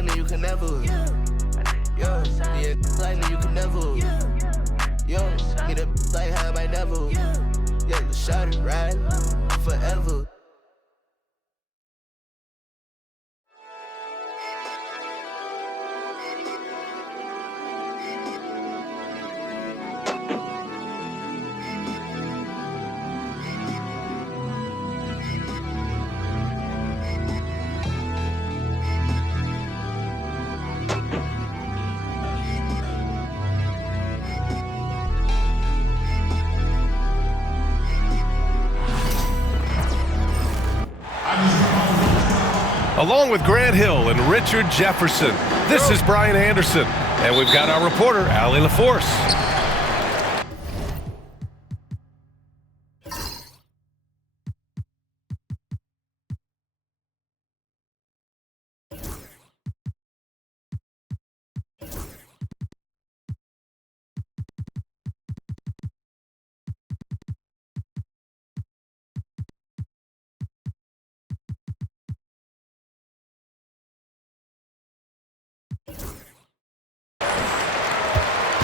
like me, you can never. Yo, yeah, like me, you can never. Yo, need a like how I never. Yeah, the shot it right forever. Along with Grant Hill and Richard Jefferson, this is Brian Anderson, and we've got our reporter, Allie LaForce.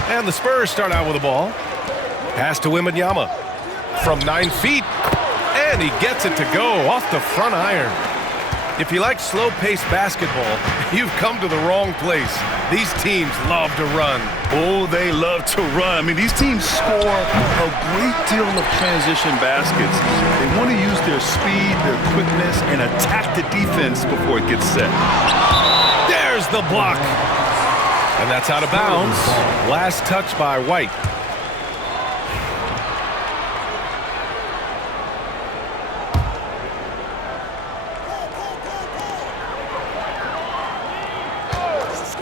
And the Spurs start out with the ball. Pass to Wembanyama from 9 feet. And he gets it to go off the front iron. If you like slow-paced basketball, you've come to the wrong place. These teams love to run. Oh, they love to run. I mean, these teams score a great deal of transition baskets. They want to use their speed, their quickness, and attack the defense before it gets set. There's the block. And that's out of bounds. Last touch by White.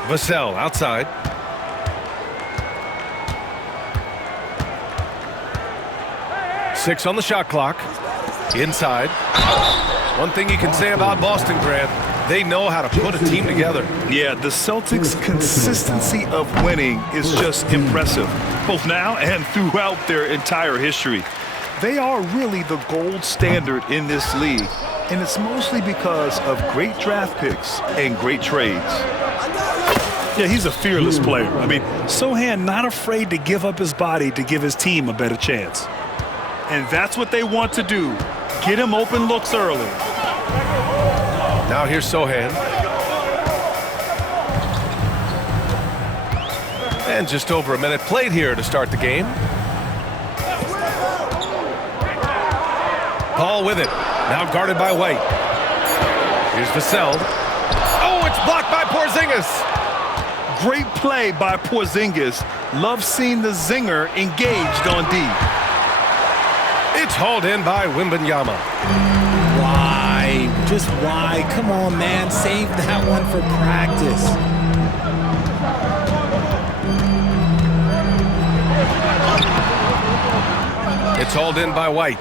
Vassell outside. Six on the shot clock. Inside. One thing you can say about Boston, Grant, they know how to put a team together. Yeah, the Celtics' consistency of winning is just impressive, both now and throughout their entire history. They are really the gold standard in this league, and it's mostly because of great draft picks and great trades. Yeah, he's a fearless player. I mean, Sohan not afraid to give up his body to give his team a better chance. And that's what they want to do. Get him open looks early. Now here's Sohan. And just over a minute played here to start the game. Paul with it. Now guarded by White. Here's Vassell. Oh, it's blocked by Porzingis. Great play by Porzingis. Love seeing the zinger engaged on D. It's hauled in by Wembanyama. Why? Just why? Come on, man. Save that one for practice. It's hauled in by White.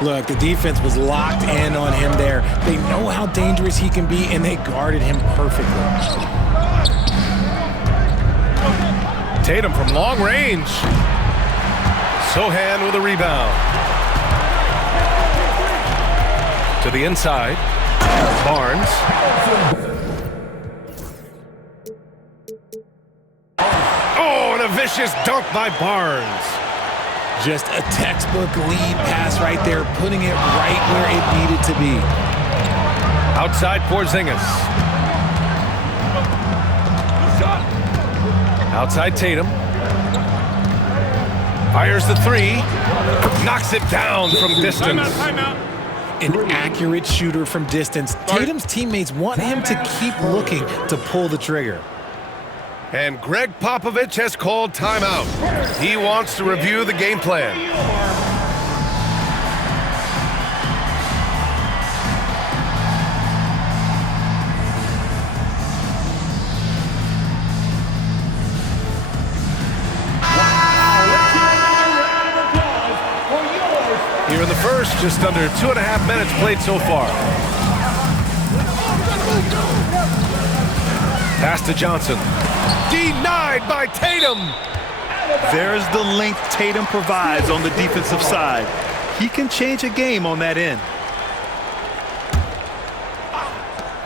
Look, the defense was locked in on him there. They know how dangerous he can be, and they guarded him perfectly. Tatum from long range. Sohan with a rebound. To the inside. Barnes. Oh, and a vicious dunk by Barnes. Just a textbook lead pass right there, putting it right where it needed to be. Outside Porzingis. Outside Tatum. Fires the three. Knocks it down from distance. An accurate shooter from distance. Tatum's teammates want him to keep looking to pull the trigger. And Greg Popovich has called timeout. He wants to review the game plan. Here in the first, just under 2.5 minutes played so far. Pass to Johnson. Denied by Tatum. There's the length Tatum provides on the defensive side. He can change a game on that end.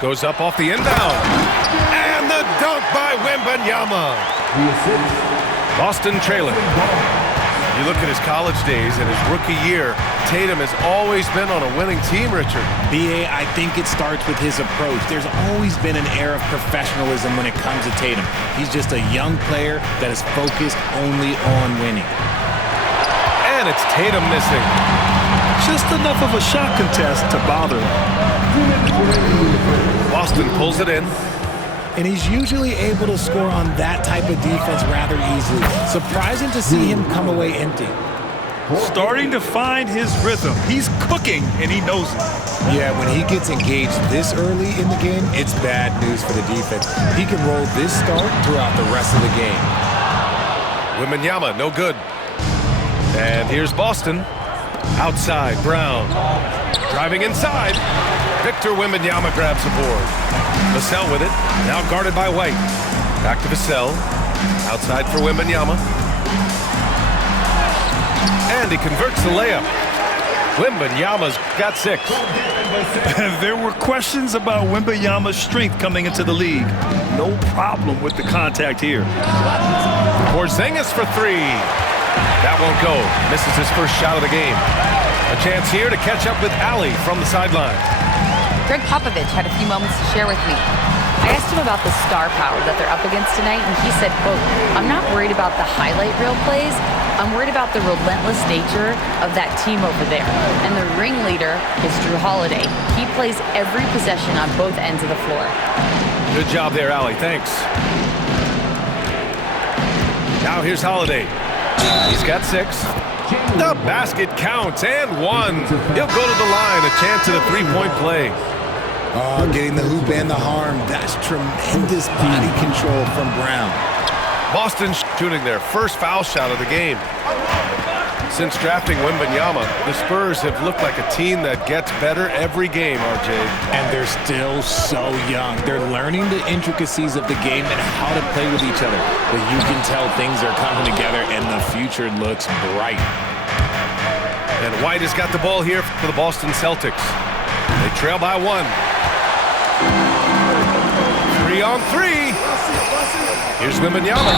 Goes up off the inbound. Dunk by Wembanyama. Boston trailing. You look at his college days and his rookie year, Tatum has always been on a winning team, Richard. B.A., I think it starts with his approach. There's always been an air of professionalism when it comes to Tatum. He's just a young player that is focused only on winning. And it's Tatum missing. Just enough of a shot contest to bother him. Boston pulls it in. And he's usually able to score on that type of defense rather easily. Surprising to see him come away empty. Starting to find his rhythm. He's cooking, and he knows it. Yeah, when he gets engaged this early in the game, it's bad news for the defense. He can roll this start throughout the rest of the game. Wembanyama, no good. And here's Boston. Outside, Brown. Driving inside. Victor Wembanyama grabs the board. Vassell with it. Now guarded by White. Back to Vassell. Outside for Wembanyama. And he converts the layup. Wembanyama's got 6. There were questions about Wembanyama's strength coming into the league. No problem with the contact here. Porzingis for 3. That won't go. Misses his first shot of the game. A chance here to catch up with Allie from the sideline. Greg Popovich had a few moments to share with me. I asked him about the star power that they're up against tonight, and he said, quote, "I'm not worried about the highlight reel plays. I'm worried about the relentless nature of that team over there. And the ringleader is Drew Holiday. He plays every possession on both ends of the floor." Good job there, Allie. Thanks. Now here's Holiday. He's got 6. The basket counts, and 1. He'll go to the line, a chance at a 3-point play. Oh, getting the hoop and the harm. That's tremendous body control from Brown. Boston shooting their first foul shot of the game. Since drafting Wembanyama, the Spurs have looked like a team that gets better every game, RJ. And they're still so young. They're learning the intricacies of the game and how to play with each other. But you can tell things are coming together and the future looks bright. And White has got the ball here for the Boston Celtics. They trail by 1. 3-on-3. Here's Wembanyama.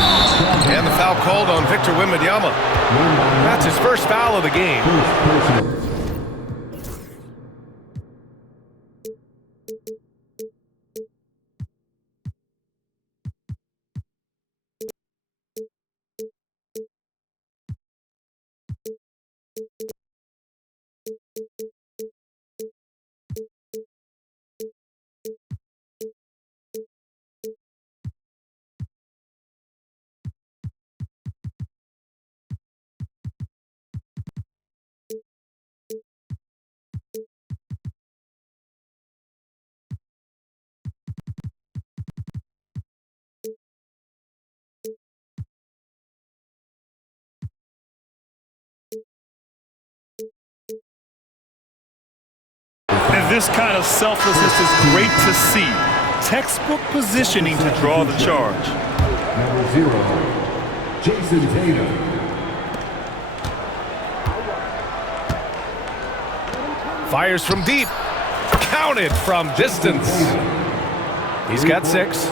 And the foul called on Victor Wembanyama. That's his first foul of the game. And this kind of selflessness is great to see. Textbook positioning to draw the charge. Number 0, Jason Tatum. Fires from deep. Counted from distance. He's got 6.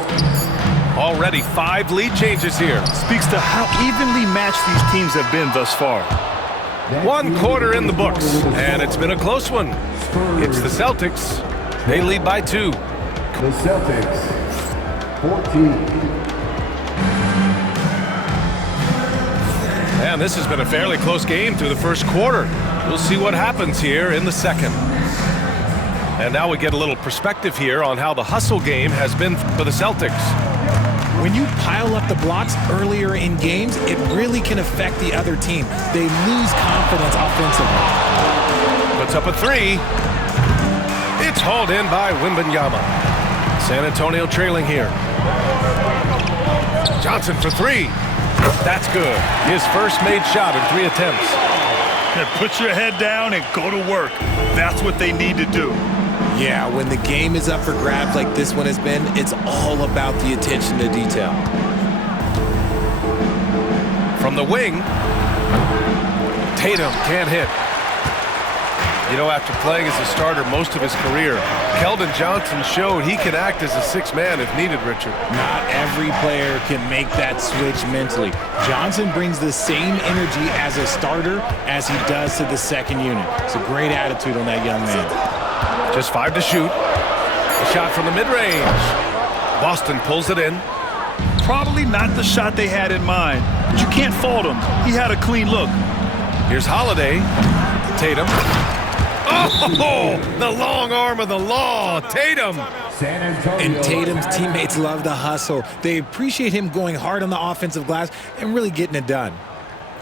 Already 5 lead changes here. Speaks to how evenly matched these teams have been thus far. 1 quarter in the books, and it's been a close one. It's the Celtics. They lead by 2. The Celtics, 14. And this has been a fairly close game through the first quarter. We'll see what happens here in the second. And now we get a little perspective here on how the hustle game has been for the Celtics. When you pile up the blocks earlier in games, it really can affect the other team. They lose confidence offensively. Puts up a 3. It's hauled in by Wembanyama. San Antonio trailing here. Johnson for 3. That's good. His first made shot in 3 attempts. And put your head down and go to work. That's what they need to do. Yeah, when the game is up for grabs like this one has been, it's all about the attention to detail. From the wing, Tatum can't hit. You know, after playing as a starter most of his career, Keldon Johnson showed he can act as a sixth man if needed, Richard. Not every player can make that switch mentally. Johnson brings the same energy as a starter as he does to the second unit. It's a great attitude on that young man. Just 5 to shoot. A shot from the mid-range. Boston pulls it in. Probably not the shot they had in mind, but you can't fault him. He had a clean look. Here's Holiday. Tatum. Oh, the long arm of the law. Tatum. And Tatum's teammates love the hustle. They appreciate him going hard on the offensive glass and really getting it done.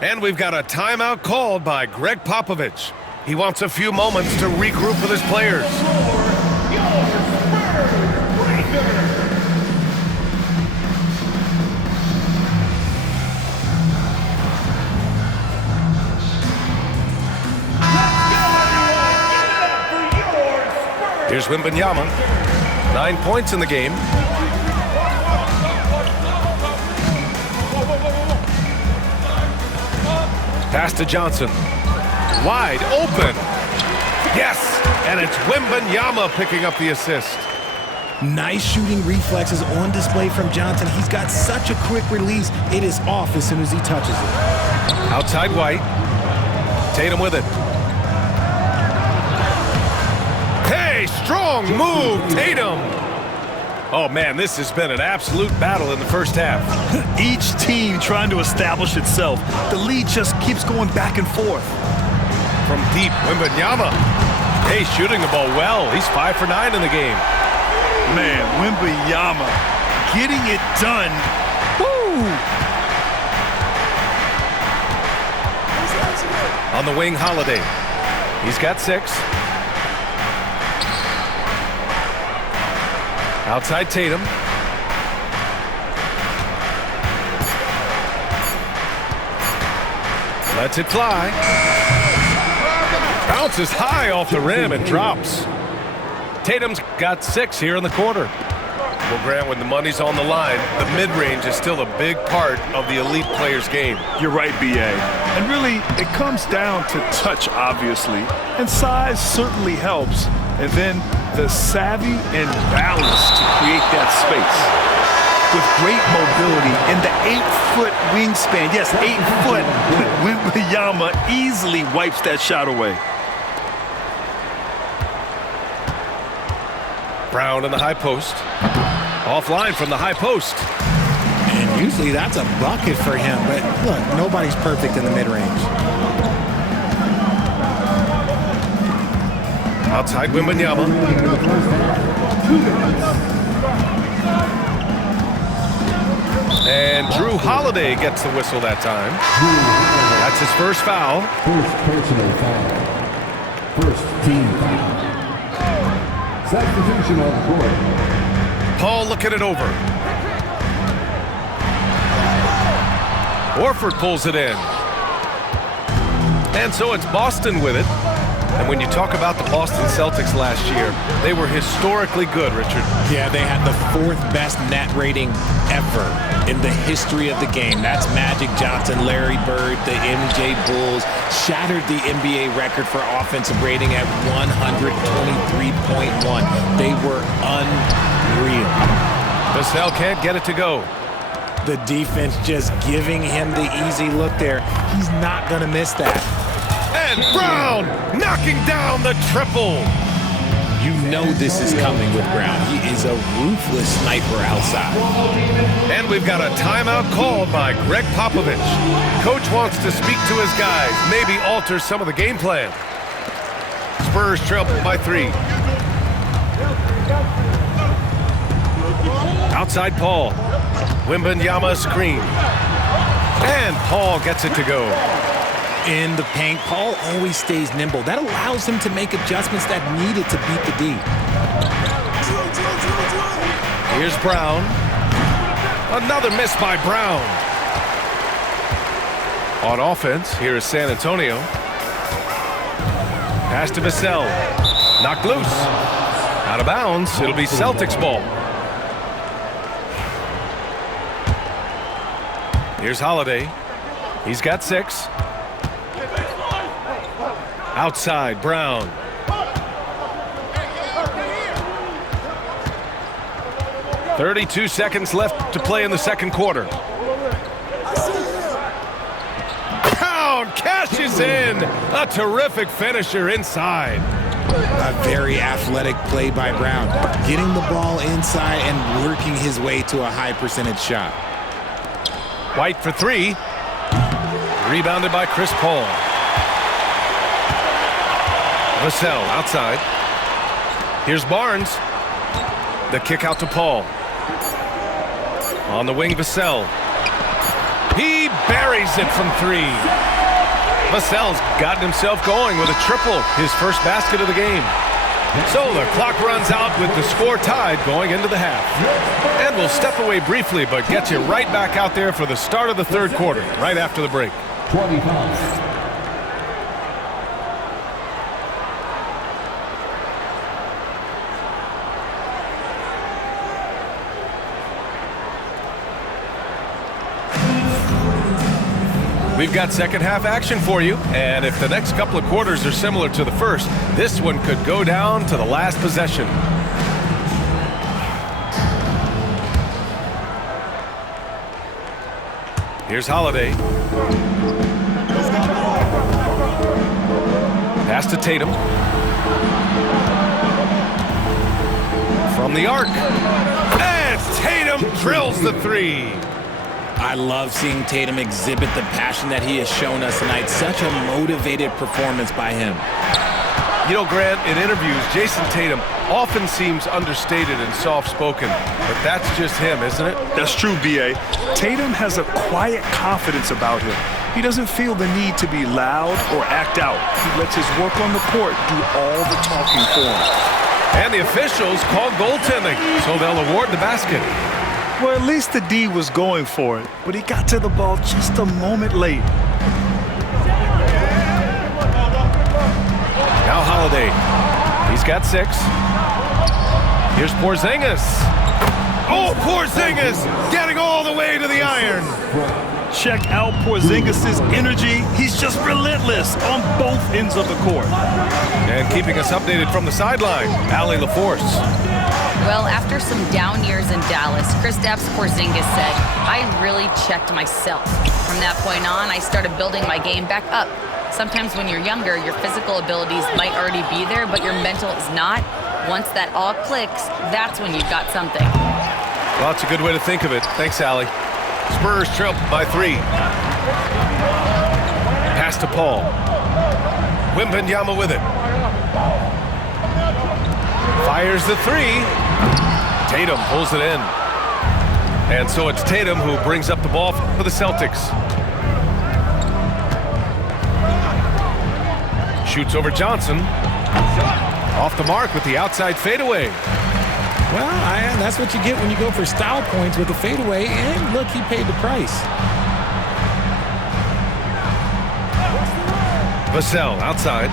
And we've got a timeout called by Greg Popovich. He wants a few moments to regroup with his players. Here's Wembanyama. 9 points in the game. Pass to Johnson. Wide open. Yes! And it's Wembanyama picking up the assist. Nice shooting reflexes on display from Johnson. He's got such a quick release. It is off as soon as he touches it. Outside White. Tatum with it. Hey, strong move, Tatum. Oh, man, this has been an absolute battle in the first half. Each team trying to establish itself. The lead just keeps going back and forth. From deep, Wembanyama. Hey, shooting the ball well. He's 5 for 9 in the game. Man, Wembanyama getting it done. Woo! On the wing, Holiday. He's got 6. Outside Tatum. Lets it fly. Bounces high off the rim and drops. Tatum's got 6 here in the quarter. Well, Grant, when the money's on the line, the mid-range is still a big part of the elite player's game. You're right, B.A. And really, it comes down to touch, obviously. And size certainly helps. And then the savvy and balance to create that space. With great mobility and the 8-foot wingspan. Yes, 8 foot. Wembanyama easily wipes that shot away. Brown in the high post. Offline from the high post. And usually that's a bucket for him, but look, nobody's perfect in the mid-range. Outside Wembanyama. And Drew Holiday gets the whistle that time. That's his first foul. First personal foul. First team foul. Substitution on the court. Paul looking it over. Horford pulls it in. And so it's Boston with it. And when you talk about the Boston Celtics last year, they were historically good, Richard. Yeah, they had the 4th best net rating ever in the history of the game. That's Magic Johnson, Larry Bird, the MJ Bulls, shattered the NBA record for offensive rating at 123.1. They were unreal. Vassell can't get it to go. The defense just giving him the easy look there. He's not going to miss that. And Brown knocking down the triple. You know this is coming with Brown. He is a ruthless sniper outside. And we've got a timeout called by Greg Popovich. Coach wants to speak to his guys, maybe alter some of the game plan. Spurs trail by 3. Outside Paul. Wembanyama screen. And Paul gets it to go. In the paint, Paul always stays nimble. That allows him to make adjustments that needed to beat the D. Here's Brown. Another miss by Brown. On offense, here is San Antonio. Pass to Vassell. Knocked loose. Out of bounds. It'll be Celtics ball. Here's Holiday. He's got 6. Outside, Brown. 32 seconds left to play in the second quarter. Pound cashes in. A terrific finisher inside. A very athletic play by Brown, getting the ball inside and working his way to a high percentage shot. White for three. Rebounded by Chris Paul. Vassell outside. Here's Barnes. The kick out to Paul. On the wing, Vassell. He buries it from three. Vassell's gotten himself going with a triple, his first basket of the game. So the clock runs out with the score tied going into the half. And we'll step away briefly, but get you right back out there for the start of the third quarter, right after the break. 25. We've got second half action for you, and if the next couple of quarters are similar to the first, this one could go down to the last possession. Here's Holiday. Pass to Tatum. From the arc. And Tatum drills the three. I love seeing Tatum exhibit the passion that he has shown us tonight. Such a motivated performance by him. You know, Grant, in interviews, Jason Tatum often seems understated and soft-spoken, but that's just him, isn't it? That's true, B.A. Tatum has a quiet confidence about him. He doesn't feel the need to be loud or act out. He lets his work on the court do all the talking for him. And the officials called goaltending, so they'll award the basket. Well, at least the D was going for it, but he got to the ball just a moment late. Now Holiday. He's got 6. Here's Porzingis. Oh, Porzingis getting all the way to the iron. Check out Porzingis' energy. He's just relentless on both ends of the court. And keeping us updated from the sideline, Allie LaForce. Well, after some down years in Dallas, Kristaps Porzingis said, I really checked myself. From that point on, I started building my game back up. Sometimes when you're younger, your physical abilities might already be there, but your mental is not. Once that all clicks, that's when you've got something. Well, that's a good way to think of it. Thanks, Allie. Spurs trail by 3. Pass to Paul. Wembanyama with it. Fires the 3. Tatum pulls it in. And so it's Tatum who brings up the ball for the Celtics. Shoots over Johnson. Off the mark with the outside fadeaway. Well, that's what you get when you go for style points with a fadeaway. And look, he paid the price. Vassell outside.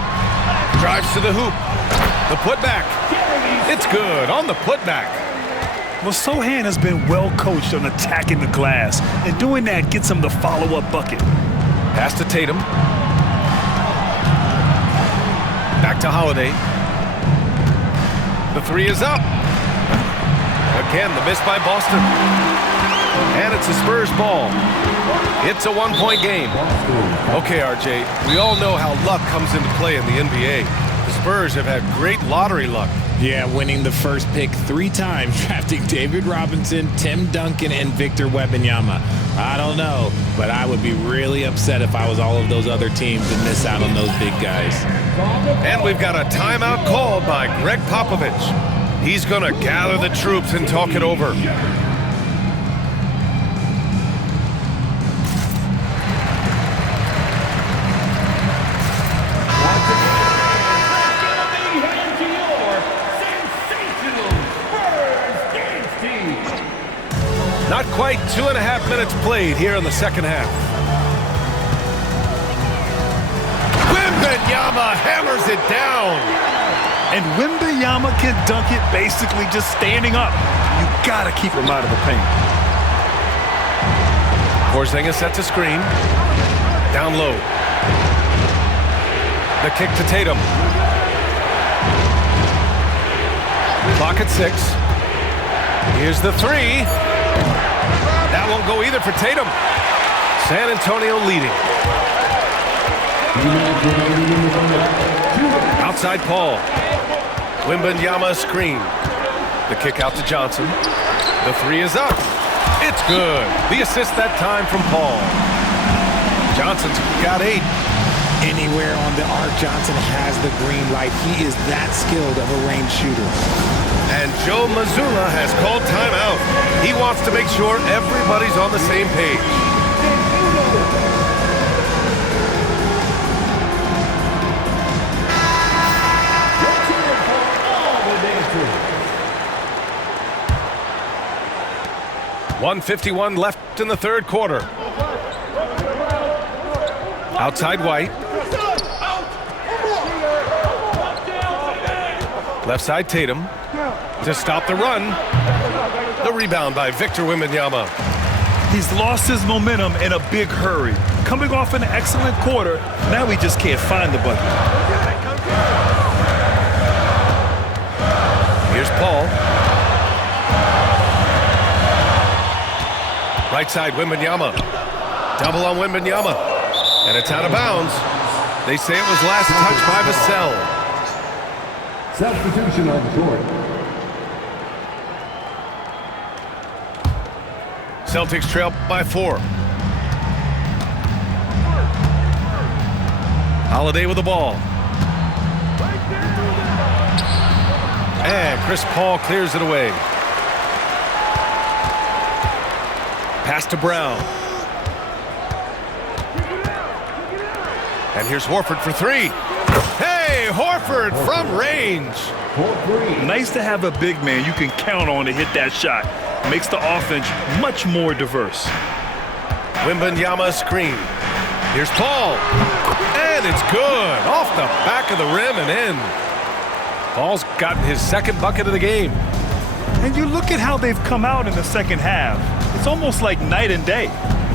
Drives to the hoop. The putback. It's good on the putback. Well, Sohan has been well coached on attacking the glass, and doing that gets him the follow-up bucket. Pass to Tatum. Back to Holiday. The 3 is up. Again, the miss by Boston. And it's a Spurs ball. It's a 1-point game. Okay, RJ, we all know how luck comes into play in the NBA. The Spurs have had great lottery luck. Yeah, winning the first pick 3 times, drafting David Robinson, Tim Duncan, and Victor Wembanyama. I don't know, but I would be really upset if I was all of those other teams and miss out on those big guys. And we've got a timeout called by Greg Popovich. He's going to gather the troops and talk it over. Not quite 2.5 minutes played here in the second half. Wembanyama hammers it down. And Wembanyama can dunk it basically just standing up. You gotta keep him out of the paint. Porzingis sets a screen. Down low. The kick to Tatum. Clock at 6. Here's the three. That won't go either for Tatum. San Antonio leading. Outside Paul. Wembanyama screen. The kick out to Johnson. The three is up. It's good. The assist that time from Paul. Johnson's got 8. Anywhere on the arc, Johnson has the green light. He is that skilled of a range shooter. And Joe Mazzulla has called timeout. He wants to make sure everybody's on the same page. .151 left in the third quarter. Outside White. Left side Tatum to stop the run. The rebound by Victor Wembanyama. He's lost his momentum in a big hurry. Coming off an excellent quarter, now he just can't find the bucket. Here's Paul. Right side Wembanyama. Double on Wembanyama. And it's out of bounds. They say it was last touched by Vassell. Substitution on the court. Celtics trail by 4. Holiday with the ball. And Chris Paul clears it away. Pass to Brown. And here's Horford for 3. Hey, Horford from range. Nice to have a big man you can count on to hit that shot. Makes the offense much more diverse. Wembanyama screen. Here's Paul. And it's good. Off the back of the rim and in. Paul's gotten his second bucket of the game. And you look at how they've come out in the second half. It's almost like night and day.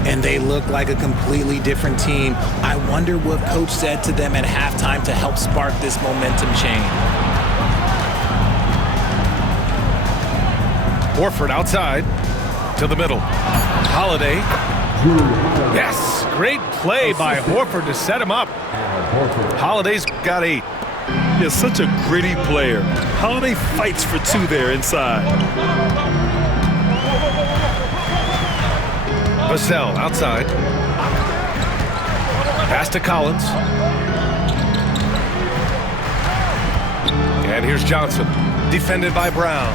And they look like a completely different team. I wonder what coach said to them at halftime to help spark this momentum change. Horford outside to the middle. Holiday. Yes, great play by Horford to set him up. Holiday's got 8. He's such a gritty player. Holiday fights for 2 there inside. Vassell outside. Pass to Collins. And here's Johnson. Defended by Brown.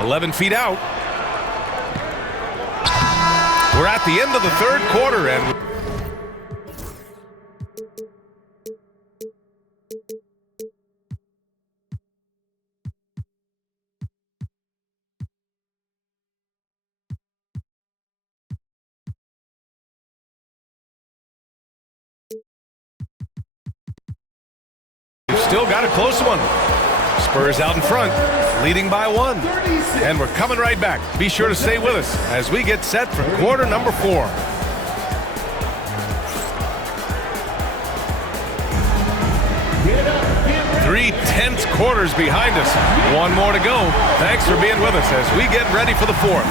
11 feet out. We're at the end of the third quarter and we've still got a close one. Spurs out in front, leading by 1. And we're coming right back. Be sure to stay with us as we get set for quarter number 4. Three tense quarters behind us. 1 more to go. Thanks for being with us as we get ready for the 4th.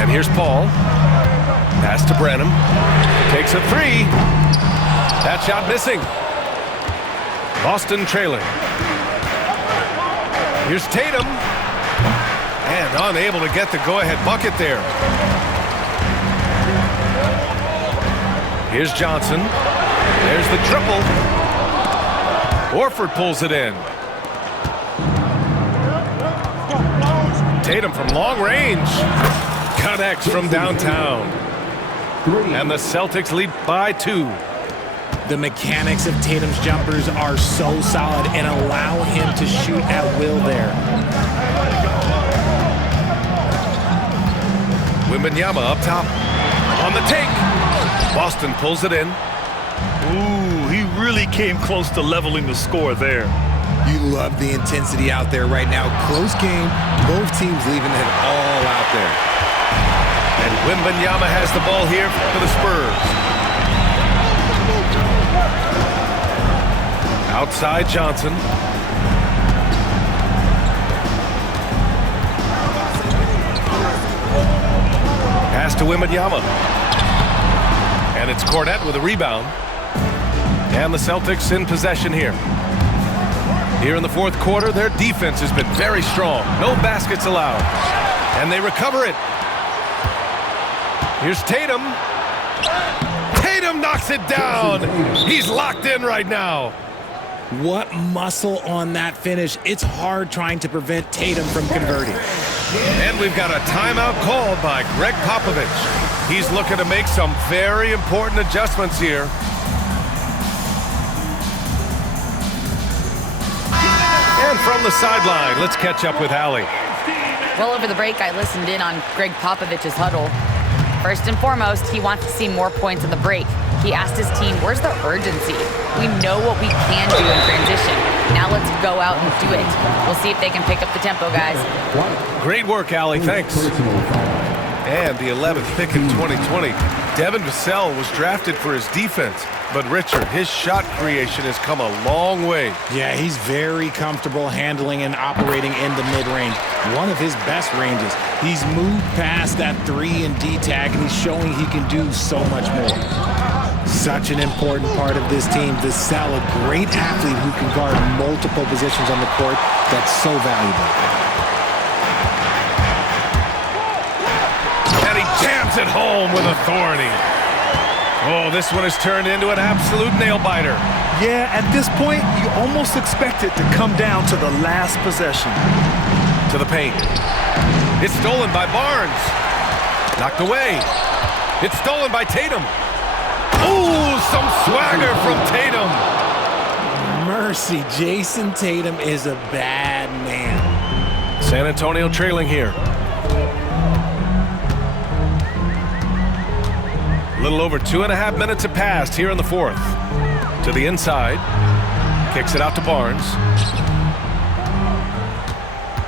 And here's Paul. Pass to Brenham. Takes a 3. That shot missing. Boston trailing. Here's Tatum. And unable to get the go-ahead bucket there. Here's Johnson. There's the triple. Horford pulls it in. Tatum from long range. Connects from downtown. And the Celtics lead by 2. The mechanics of Tatum's jumpers are so solid and allow him to shoot at will there. Wembanyama up top. On the take. Boston pulls it in. Ooh, he really came close to leveling the score there. You love the intensity out there right now. Close game. Both teams leaving it all out there. And Wembanyama has the ball here for the Spurs. Outside Johnson. Pass to Wembanyama. And it's Cornette with a rebound. And the Celtics in possession here. Here in the fourth quarter, their defense has been very strong. No baskets allowed. And they recover it. Here's Tatum. Tatum knocks it down. He's locked in right now. What muscle on that finish. It's hard trying to prevent Tatum from converting. And we've got a timeout called by Greg Popovich. He's looking to make some very important adjustments here. And from the sideline, let's catch up with Allie. Well, over the break, I listened in on Greg Popovich's huddle. First and foremost, he wants to see more points on the break. He asked his team, where's the urgency? We know what we can do in transition. Now let's go out and do it. We'll see if they can pick up the tempo, guys. Great work, Allie. Thanks. And the 11th pick in 2020, Devin Vassell was drafted for his defense. But Richard, his shot creation has come a long way. Yeah, he's very comfortable handling and operating in the mid-range. One of his best ranges. He's moved past that 3 and D tag, and he's showing he can do so much more. Such an important part of this team. Vassell, a great athlete who can guard multiple positions on the court. That's so valuable. And he jams it home with authority. Oh, this one has turned into an absolute nail-biter. Yeah, at this point, you almost expect it to come down to the last possession. To the paint. It's stolen by Barnes. Knocked away. It's stolen by Tatum. Ooh, some swagger from Tatum. Mercy, Jason Tatum is a bad man. San Antonio trailing here. A little over 2.5 minutes have passed here in the fourth. To the inside. Kicks it out to Barnes.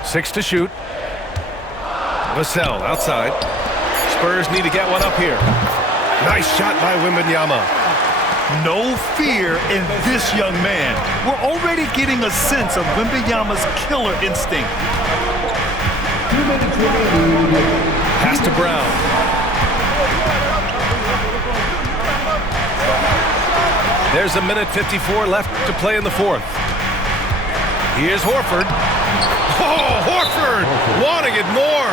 6 to shoot. Vassell outside. Spurs need to get one up here. Nice shot by Wembanyama. No fear in this young man. We're already getting a sense of Wembanyama's killer instinct. Pass to Brown. There's 1:54 left to play in the fourth. Here's Horford. Oh, Horford wanting it more.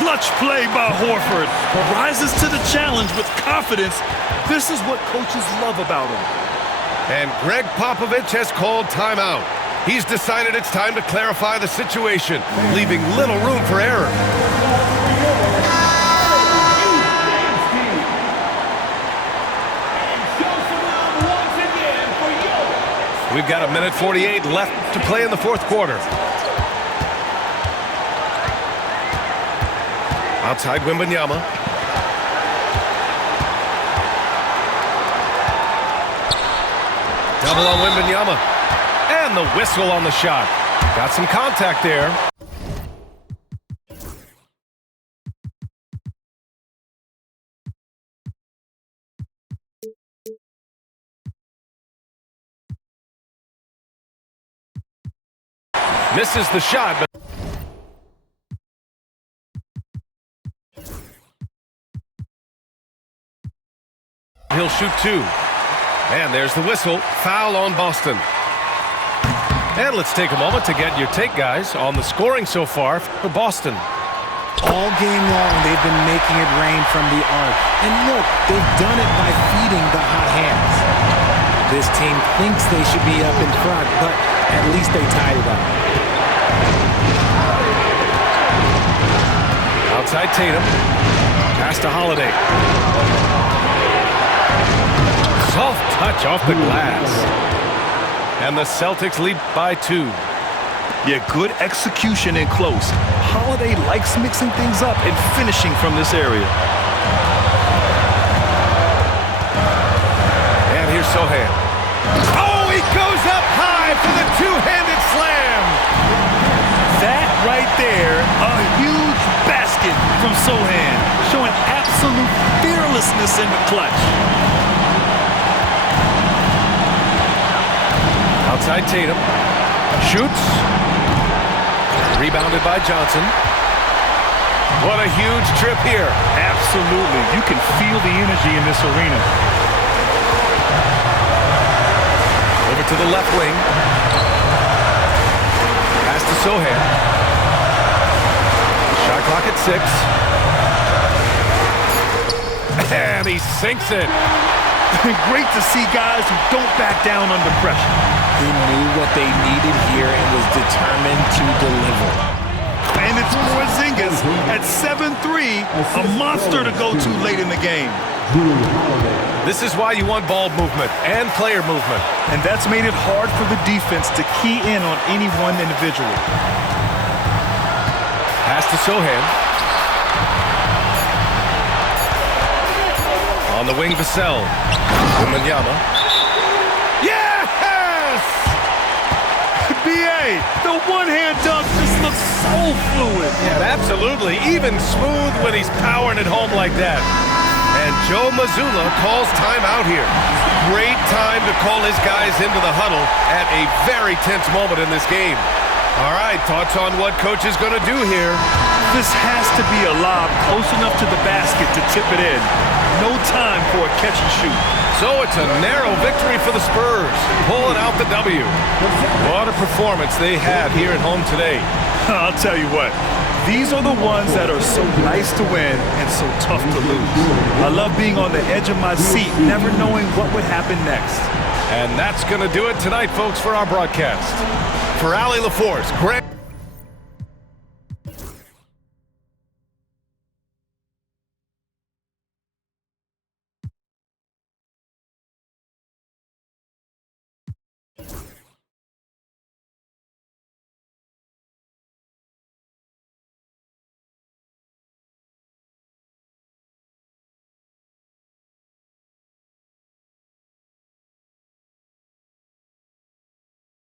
Clutch play by Horford. Rises to the challenge with confidence. This is what coaches love about him. And Greg Popovich has called timeout. He's decided it's time to clarify the situation, leaving little room for error. We've got 1:48 left to play in the fourth quarter. Outside Wembanyama. Double on Wembanyama. And the whistle on the shot. Got some contact there. Misses the shot, but he'll shoot 2. And there's the whistle. Foul on Boston. And let's take a moment to get your take, guys, on the scoring so far for Boston. All game long, they've been making it rain from the arc. And look, they've done it by feeding the hot hands. This team thinks they should be up in front, but at least they tied it up. Outside Tatum. Pass to Holiday. Soft touch off the glass. And the Celtics lead by 2. Yeah, good execution in close. Holiday likes mixing things up and finishing from this area. And here's Sohan. Oh, he goes up high for the two-handed slam. That right there, a huge basket from Sohan, showing absolute fearlessness in the clutch. Outside Tatum. Shoots. Rebounded by Johnson. What a huge trip here. Absolutely. You can feel the energy in this arena. Over to the left wing. Pass to Sohan. Shot clock at 6. And he sinks it. Great to see guys who don't back down under pressure. He knew what they needed here and was determined to deliver. And it's Porzingis at 7'3", a monster to go to late in the game. This is why you want ball movement and player movement. And that's made it hard for the defense to key in on any one individual. Pass to Sohan. On the wing, Vassell. Wembanyama. Yes! B.A., the one-hand dunk just looks so fluid. Yeah, absolutely. Even smooth when he's powering it home like that. And Joe Mazzulla calls timeout here. Great time to call his guys into the huddle at a very tense moment in this game. All right, thoughts on what coach is going to do here? This has to be a lob close enough to the basket to tip it in. No time for a catch and shoot. So it's a narrow victory for the Spurs, pulling out the W. What a performance they had here at home today. I'll tell you what, these are the ones that are so nice to win and so tough to lose. I love being on the edge of my seat, never knowing what would happen next. And that's going to do it tonight, folks, for our broadcast. For Allie LaForce, Greg.